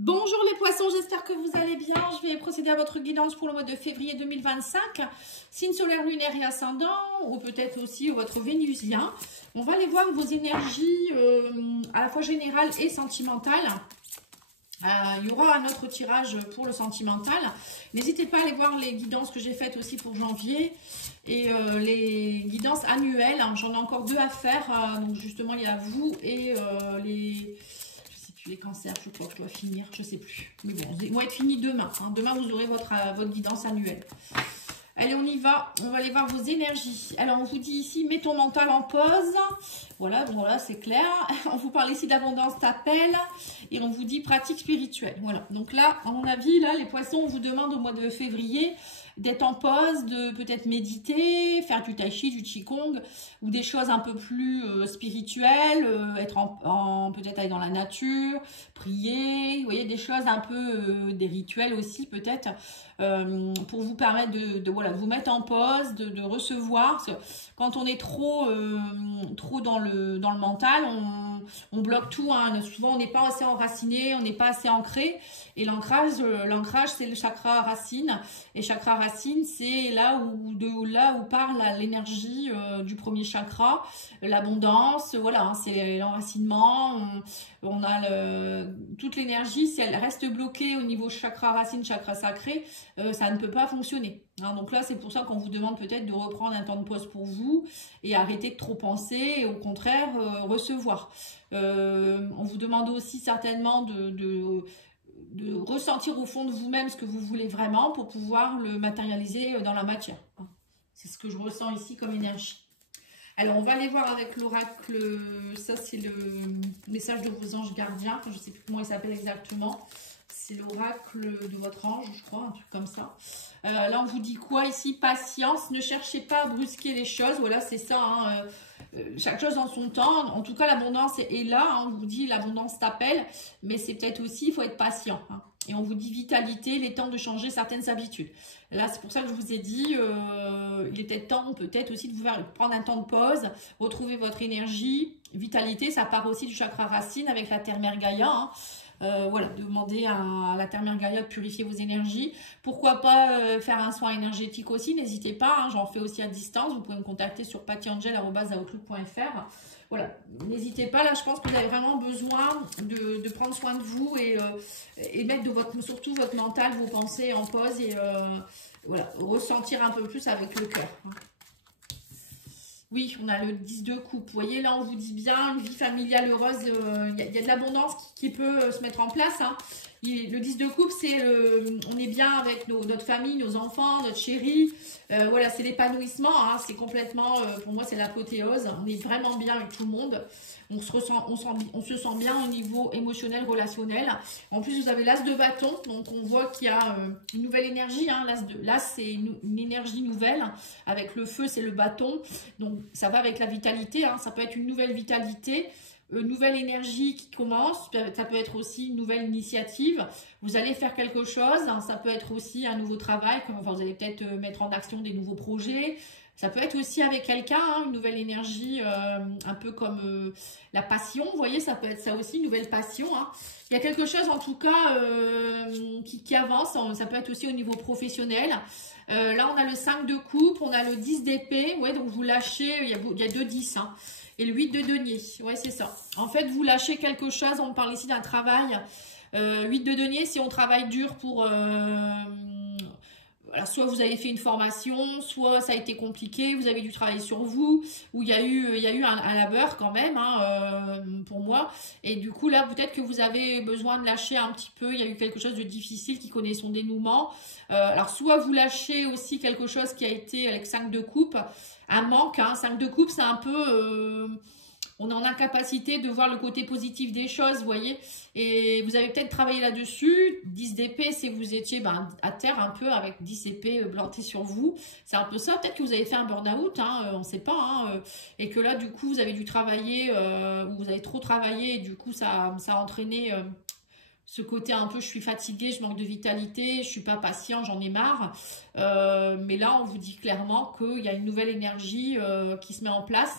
Bonjour les poissons, j'espère que vous allez bien. Je vais procéder à votre guidance pour le mois de février 2025. Signe solaire, lunaire et ascendant, ou peut-être aussi votre vénusien. On va aller voir vos énergies à la fois générales et sentimentales. Il y aura un autre tirage pour le sentimental. N'hésitez pas à aller voir les guidances que j'ai faites aussi pour janvier et les guidances annuelles. J'en ai encore 2 à faire. Donc justement, il y a vous et les cancers, je crois que je dois finir, je sais plus. Mais bon, ils vont être finis demain. Demain, vous aurez votre guidance annuelle. Allez, on y va. On va aller voir vos énergies. Alors, on vous dit ici, mets ton mental en pause. Voilà, c'est clair. On vous parle ici d'abondance t'appelle. Et on vous dit pratique spirituelle. Voilà. Donc là, à mon avis, là, les poissons, on vous demande au mois de février d'être en pause, de peut-être méditer, faire du tai chi, du qigong, ou des choses un peu plus spirituelles, être peut-être aller dans la nature, prier, vous voyez, des choses un peu, des rituels aussi peut-être, pour vous permettre de vous mettre en pause, de recevoir. Quand on est trop dans le mental, on bloque tout. Souvent, on n'est pas assez enraciné, on n'est pas assez ancré. Et l'ancrage, c'est le chakra racine. Et chakra racine, c'est là où part l'énergie du premier chakra, l'abondance. Voilà, c'est l'enracinement. On a toute l'énergie. Si elle reste bloquée au niveau chakra racine, chakra sacré, ça ne peut pas fonctionner. Donc là, c'est pour ça qu'on vous demande peut-être de reprendre un temps de pause pour vous et arrêter de trop penser et au contraire recevoir. On vous demande aussi certainement de ressentir au fond de vous-même ce que vous voulez vraiment pour pouvoir le matérialiser dans la matière. C'est ce que je ressens ici comme énergie. Alors, on va aller voir avec l'oracle. Ça, c'est le message de vos anges gardiens. Je ne sais plus comment il s'appelle exactement. C'est l'oracle de votre ange, je crois, un truc comme ça. Là, on vous dit quoi ici? Patience, ne cherchez pas à brusquer les choses. Voilà, c'est ça. Chaque chose en son temps. En tout cas, l'abondance est là. On vous dit l'abondance t'appelle. Mais c'est peut-être aussi, il faut être patient. Et on vous dit vitalité, il est temps de changer certaines habitudes. Là, c'est pour ça que je vous ai dit, il était temps peut-être aussi de vous faire prendre un temps de pause, retrouver votre énergie. Vitalité, ça part aussi du chakra racine avec la terre-mère Gaïa. Voilà, demandez à la terre-mère Gaïa de purifier vos énergies. Pourquoi pas faire un soin énergétique aussi, n'hésitez pas, j'en fais aussi à distance. Vous pouvez me contacter sur pattyangel@outlook.fr. Voilà, n'hésitez pas, là je pense que vous avez vraiment besoin de prendre soin de vous et mettre surtout votre mental, vos pensées en pause et voilà, ressentir un peu plus avec le cœur. Oui, on a le 10 de coupe. Vous voyez, là, on vous dit bien, une vie familiale heureuse. Il y a de l'abondance qui peut se mettre en place. Le 10 de coupe, c'est on est bien avec notre famille, nos enfants, notre chéri. Voilà, c'est l'épanouissement. C'est complètement, pour moi, c'est l'apothéose. On est vraiment bien avec tout le monde. On se sent bien au niveau émotionnel, relationnel. En plus, vous avez l'as de bâton. Donc, on voit qu'il y a une nouvelle énergie. L'as, c'est une énergie nouvelle. Avec le feu, c'est le bâton. Donc, ça va avec la vitalité. Ça peut être une nouvelle vitalité. Une nouvelle énergie qui commence, ça peut être aussi une nouvelle initiative, vous allez faire quelque chose, ça peut être aussi un nouveau travail, vous allez peut-être mettre en action des nouveaux projets, ça peut être aussi avec quelqu'un, une nouvelle énergie, un peu comme la passion, vous voyez, ça peut être ça aussi, une nouvelle passion. Il y a quelque chose en tout cas qui avance, ça peut être aussi au niveau professionnel. Là, on a le 5 de coupe, on a le 10 d'épée, ouais, donc vous lâchez, il y a 2 10, et le 8 de denier, ouais, c'est ça. En fait, vous lâchez quelque chose, on parle ici d'un travail. 8 de denier, si on travaille dur pour... voilà, soit vous avez fait une formation, soit ça a été compliqué, vous avez dû travailler sur vous, ou il y a eu un labeur quand même, pour moi. Et du coup, là, peut-être que vous avez besoin de lâcher un petit peu, il y a eu quelque chose de difficile qui connaît son dénouement. Alors, soit vous lâchez aussi quelque chose qui a été avec 5 de coupe, un manque. 5 de coupe, c'est un peu... on est en incapacité de voir le côté positif des choses, vous voyez. Et vous avez peut-être travaillé là-dessus. 10 d'épée, c'est que vous étiez à terre un peu avec 10 épées plantées sur vous. C'est un peu ça. Peut-être que vous avez fait un burn-out, on ne sait pas. Et que là, du coup, vous avez dû travailler, ou vous avez trop travaillé. Et du coup, ça a entraîné ce côté un peu, je suis fatiguée, je manque de vitalité, je suis pas patient, j'en ai marre. Mais là, on vous dit clairement qu'il y a une nouvelle énergie qui se met en place.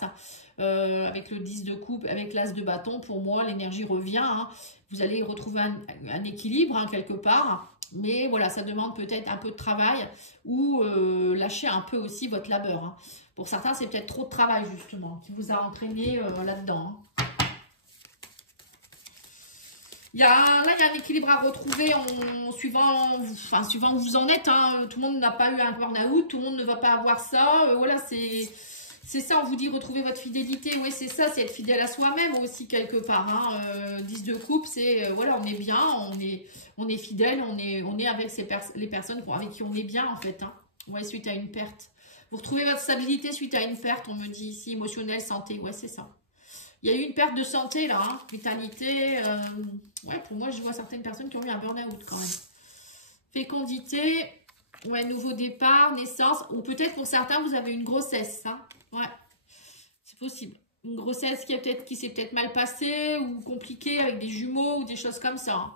Avec le 10 de coupe, avec l'as de bâton, pour moi, l'énergie revient. Hein. Vous allez retrouver un équilibre hein, quelque part. Mais voilà, ça demande peut-être un peu de travail ou lâcher un peu aussi votre labeur. Hein. Pour certains, c'est peut-être trop de travail, justement, qui vous a entraîné là-dedans. Hein. Là, il y a un équilibre à retrouver suivant où vous en êtes. Hein. Tout le monde n'a pas eu un burn-out, tout le monde ne va pas avoir ça. Voilà, c'est ça, on vous dit retrouver votre fidélité. Oui, c'est ça, c'est être fidèle à soi-même aussi quelque part. Hein. 10 de coupe, c'est voilà, on est bien, on est fidèle, on est avec les personnes avec qui on est bien en fait. Hein. Ouais, suite à une perte. Vous retrouvez votre stabilité suite à une perte, on me dit ici, émotionnelle, santé. Ouais, c'est ça. Il y a eu une perte de santé là, hein. Vitalité. Ouais, pour moi, je vois certaines personnes qui ont eu un burn-out quand même. Fécondité, ouais, nouveau départ, naissance, ou peut-être pour certains, vous avez une grossesse. Hein. Ouais, c'est possible. Une grossesse qui s'est peut-être mal passée ou compliquée avec des jumeaux ou des choses comme ça. Hein.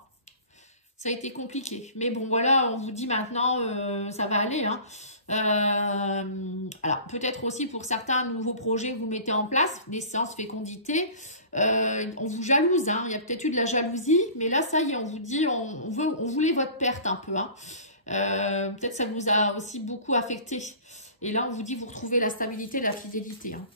Ça a été compliqué. Mais bon, voilà, on vous dit maintenant, ça va aller. Hein. Alors, peut-être aussi pour certains nouveaux projets que vous mettez en place, naissance, fécondité, on vous jalouse. Hein. Il y a peut-être eu de la jalousie, mais là, ça y est, on vous dit, on voulait votre perte un peu. Hein. Peut-être ça vous a aussi beaucoup affecté. Et là, on vous dit, vous retrouvez la stabilité, la fidélité. Hein.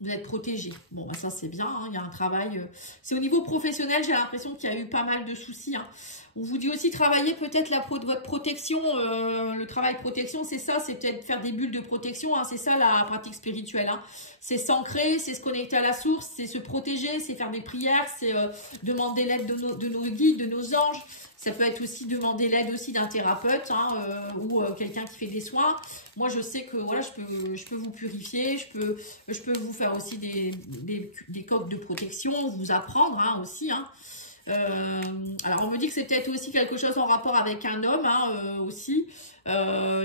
Vous êtes protégé. Bon, bah ça, c'est bien. Hein. Il y a un travail. C'est au niveau professionnel, j'ai l'impression qu'il y a eu pas mal de soucis. Hein. On vous dit aussi travailler peut-être votre protection. Le travail protection, c'est ça. C'est peut-être faire des bulles de protection. Hein. C'est ça, la pratique spirituelle. Hein. C'est s'ancrer, c'est se connecter à la source, c'est se protéger, c'est faire des prières, c'est demander l'aide de nos guides, de nos anges. Ça peut être aussi demander l'aide aussi d'un thérapeute hein, ou quelqu'un qui fait des soins. Moi, je sais que voilà, je peux vous purifier, je peux vous faire aussi des coques de protection, vous apprendre hein, aussi. Hein. Alors, on me dit que c'est peut-être aussi quelque chose en rapport avec un homme hein, aussi. Il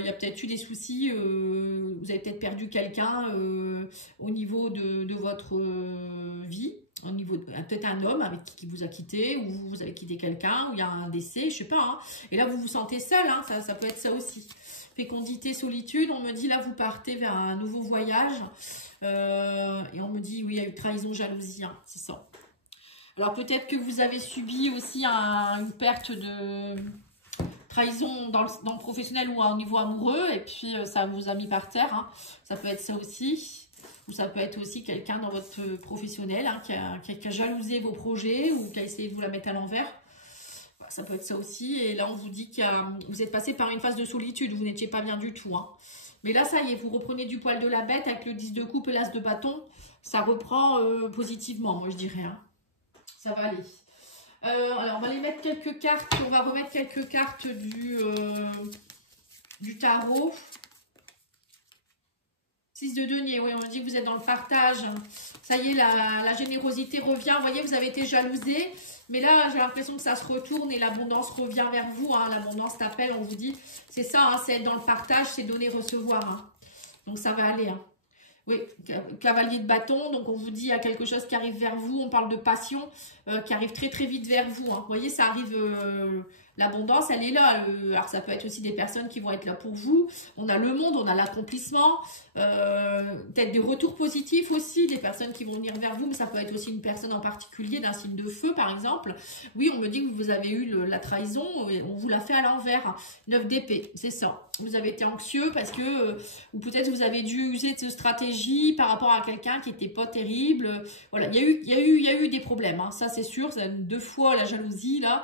y a peut-être eu des soucis, vous avez peut-être perdu quelqu'un au niveau de votre vie. Au niveau peut-être un homme avec qui vous a quitté, ou vous avez quitté quelqu'un, ou il y a un décès, je sais pas. Hein. Et là, vous vous sentez seul, hein, ça peut être ça aussi. Fécondité, solitude, on me dit là, vous partez vers un nouveau voyage. Et on me dit, oui, il y a eu trahison, jalousie, hein, c'est ça. Alors peut-être que vous avez subi aussi une perte de trahison dans le professionnel ou au niveau amoureux, et puis ça vous a mis par terre. Hein. Ça peut être ça aussi. Ou ça peut être aussi quelqu'un dans votre professionnel hein, qui a jalousé vos projets ou qui a essayé de vous la mettre à l'envers. Ça peut être ça aussi. Et là, on vous dit que vous êtes passé par une phase de solitude. Vous n'étiez pas bien du tout. Hein. Mais là, ça y est, vous reprenez du poil de la bête avec le 10 de coupe et l'as de bâton. Ça reprend positivement, moi, je dirais. Hein. Ça va aller. Alors, on va aller mettre quelques cartes. On va remettre quelques cartes du tarot. 6 de denier, oui, on me dit que vous êtes dans le partage. Ça y est, la générosité revient. Vous voyez, vous avez été jalousé. Mais là, j'ai l'impression que ça se retourne et l'abondance revient vers vous. Hein. L'abondance t'appelle, on vous dit. C'est ça, hein, c'est être dans le partage, c'est donner, recevoir. Hein. Donc, ça va aller. Hein. Oui, cavalier de bâton. Donc, on vous dit, il y a quelque chose qui arrive vers vous. On parle de passion qui arrive très, très vite vers vous. Hein. Vous voyez, ça arrive... L'abondance, elle est là. Alors, ça peut être aussi des personnes qui vont être là pour vous. On a le monde, on a l'accomplissement. Peut-être des retours positifs aussi, des personnes qui vont venir vers vous. Mais ça peut être aussi une personne en particulier, d'un signe de feu, par exemple. Oui, on me dit que vous avez eu la trahison et on vous l'a fait à l'envers. 9 d'épée, c'est ça. Vous avez été anxieux parce que... ou peut-être vous avez dû user de stratégie par rapport à quelqu'un qui n'était pas terrible. Voilà, il y a eu des problèmes. Hein. Ça, c'est sûr. Ça, 2 fois la jalousie, là.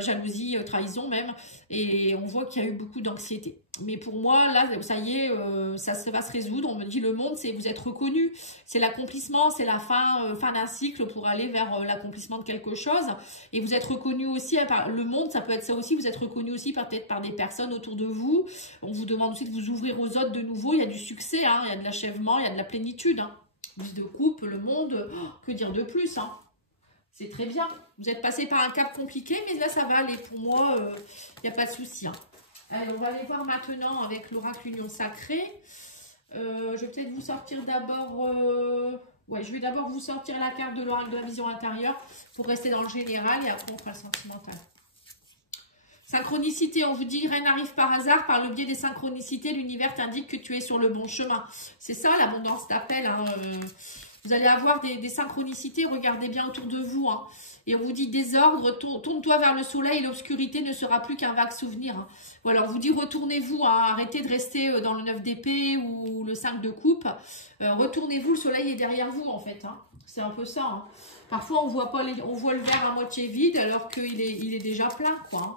Jalousie, trahison même, et on voit qu'il y a eu beaucoup d'anxiété. Mais pour moi, là, ça y est, ça va se résoudre. On me dit le monde, c'est vous êtes reconnu, c'est l'accomplissement, c'est la fin d'un cycle pour aller vers l'accomplissement de quelque chose. Et vous êtes reconnu aussi par le monde, ça peut être ça aussi. Vous êtes reconnu aussi peut-être par des personnes autour de vous. On vous demande aussi de vous ouvrir aux autres de nouveau. Il y a du succès, hein, il y a de l'achèvement, il y a de la plénitude. Hein. 10 de coupe, le monde, que dire de plus hein. C'est très bien. Vous êtes passé par un cap compliqué, mais là, ça va aller. Pour moi, il n'y a pas de souci. Hein. Allez, on va aller voir maintenant avec l'oracle Union Sacrée. Je vais peut-être vous sortir d'abord Ouais, je vais d'abord vous sortir la carte de l'oracle de la vision intérieure pour rester dans le général et après on fera le sentimental. Synchronicité, on vous dit rien n'arrive par hasard, par le biais des synchronicités, l'univers t'indique que tu es sur le bon chemin. C'est ça l'abondance t'appelle. Hein. Vous allez avoir des synchronicités, regardez bien autour de vous. Hein. Et on vous dit désordre, tourne-toi vers le soleil, l'obscurité ne sera plus qu'un vague souvenir. Hein. Ou alors on vous dit retournez-vous, hein, arrêtez de rester dans le 9 d'épée ou le 5 de coupe. Retournez-vous, le soleil est derrière vous en fait. Hein. C'est un peu ça. Hein. Parfois on voit le verre à moitié vide alors qu'il est déjà plein, quoi. Hein.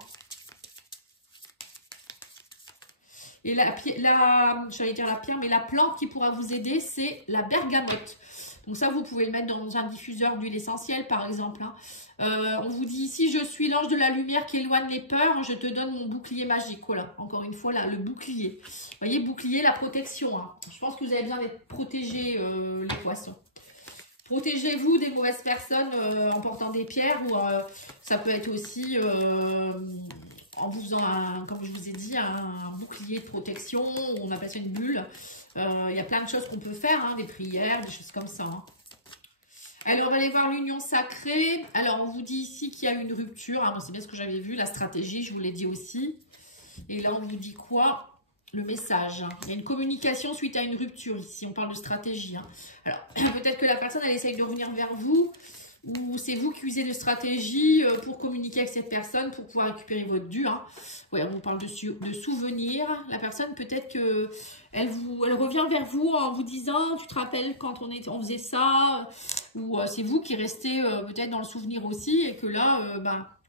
Et j'allais dire la pierre, mais la plante qui pourra vous aider, c'est la bergamote. Donc ça, vous pouvez le mettre dans un diffuseur d'huile essentielle, par exemple. Hein. On vous dit ici, je suis l'ange de la lumière qui éloigne les peurs, je te donne mon bouclier magique. Voilà, encore une fois, là, le bouclier. Vous voyez, bouclier, la protection. Hein. Je pense que vous avez besoin d'être protégés, les poissons. Protégez-vous des mauvaises personnes en portant des pierres ou ça peut être aussi... en vous faisant, comme je vous ai dit, un bouclier de protection, on appelle ça une bulle. Il y a plein de choses qu'on peut faire, hein, des prières, des choses comme ça. Hein. Alors, on va aller voir l'union sacrée. Alors, on vous dit ici qu'il y a une rupture. Hein, c'est bien ce que j'avais vu, la stratégie, je vous l'ai dit aussi. Et là, on vous dit quoi? Le message. Hein. Il y a une communication suite à une rupture ici. On parle de stratégie. Hein. Alors, peut-être que la personne, elle essaye de revenir vers vous. Ou c'est vous qui usez de stratégie pour communiquer avec cette personne, pour pouvoir récupérer votre dû. Hein. Ouais, on parle de souvenirs. La personne, peut-être que elle revient vers vous en vous disant, tu te rappelles quand on faisait ça, ou c'est vous qui restez peut-être dans le souvenir aussi, et que là,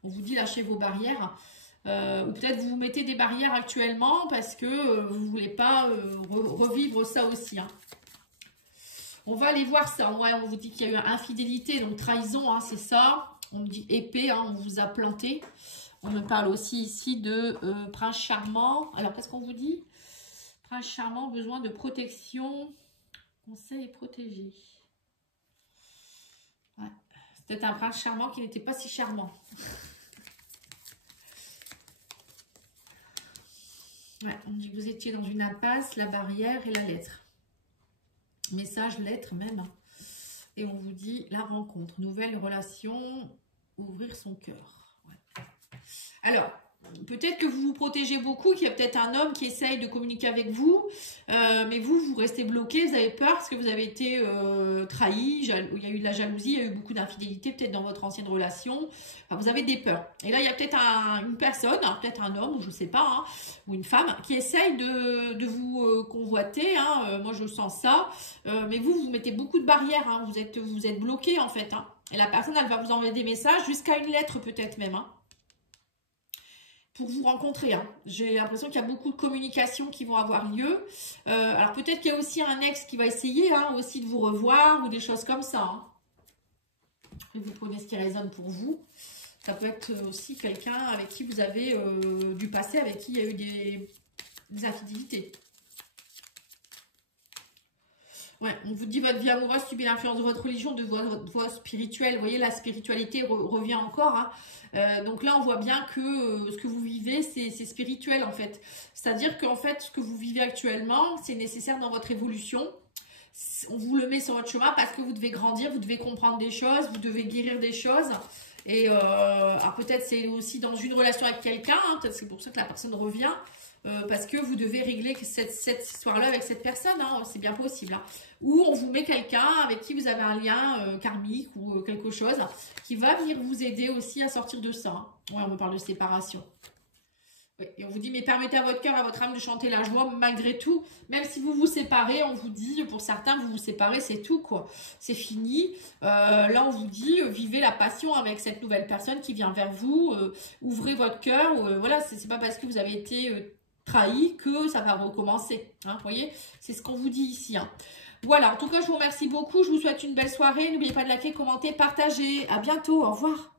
on vous dit lâchez vos barrières. Ou peut-être vous vous mettez des barrières actuellement parce que vous ne voulez pas revivre ça aussi. Hein. On va aller voir ça. Ouais, on vous dit qu'il y a eu infidélité, donc trahison, hein, c'est ça. On me dit épée, hein, on vous a planté. On me parle aussi ici de prince charmant. Alors, qu'est-ce qu'on vous dit? Prince charmant, besoin de protection. Conseil protégé. Ouais. C'était un prince charmant qui n'était pas si charmant. Ouais, on dit que vous étiez dans une impasse, la barrière et la lettre. Message, lettre même. Et on vous dit la rencontre, nouvelle relation, ouvrir son cœur. Ouais. Alors, peut-être que vous vous protégez beaucoup, qu'il y a peut-être un homme qui essaye de communiquer avec vous, mais vous restez bloqué, vous avez peur parce que vous avez été trahi, il y a eu de la jalousie, il y a eu beaucoup d'infidélité peut-être dans votre ancienne relation, enfin, vous avez des peurs. Et là, il y a peut-être une personne, hein, peut-être un homme, je ne sais pas, hein, ou une femme, qui essaye de vous convoiter, hein, moi je sens ça, mais vous mettez beaucoup de barrières, hein, vous êtes bloqué en fait, hein, et la personne, elle va vous envoyer des messages, jusqu'à une lettre peut-être même, hein, pour vous rencontrer. Hein. J'ai l'impression qu'il y a beaucoup de communications qui vont avoir lieu. Alors peut-être qu'il y a aussi un ex qui va essayer hein, aussi de vous revoir ou des choses comme ça. Hein. Et vous prenez ce qui résonne pour vous. Ça peut être aussi quelqu'un avec qui vous avez du passé, avec qui il y a eu des infidélités. Ouais, on vous dit votre vie amoureuse subit l'influence de votre religion, de votre voie spirituelle. Vous voyez, la spiritualité revient encore. Hein. Donc là, on voit bien que ce que vous vivez, c'est spirituel en fait. C'est-à-dire qu'en fait, ce que vous vivez actuellement, c'est nécessaire dans votre évolution. On vous le met sur votre chemin parce que vous devez grandir, vous devez comprendre des choses, vous devez guérir des choses. Et peut-être c'est aussi dans une relation avec quelqu'un, hein, peut-être c'est pour ça que la personne revient. Parce que vous devez régler cette histoire-là avec cette personne, hein, c'est bien possible. Hein. Ou on vous met quelqu'un avec qui vous avez un lien karmique ou quelque chose qui va venir vous aider aussi à sortir de ça. Hein. Ouais, on me parle de séparation. Oui, et on vous dit, mais permettez à votre cœur, à votre âme de chanter la joie malgré tout. Même si vous vous séparez, on vous dit, pour certains, vous vous séparez, c'est tout, quoi. C'est fini. Là, on vous dit, vivez la passion avec cette nouvelle personne qui vient vers vous. Ouvrez votre cœur. Voilà, c'est pas parce que vous avez été... trahi que ça va recommencer, hein, vous voyez, c'est ce qu'on vous dit ici. Hein. Voilà, en tout cas, je vous remercie beaucoup, je vous souhaite une belle soirée, n'oubliez pas de liker, commenter, partager, à bientôt, au revoir.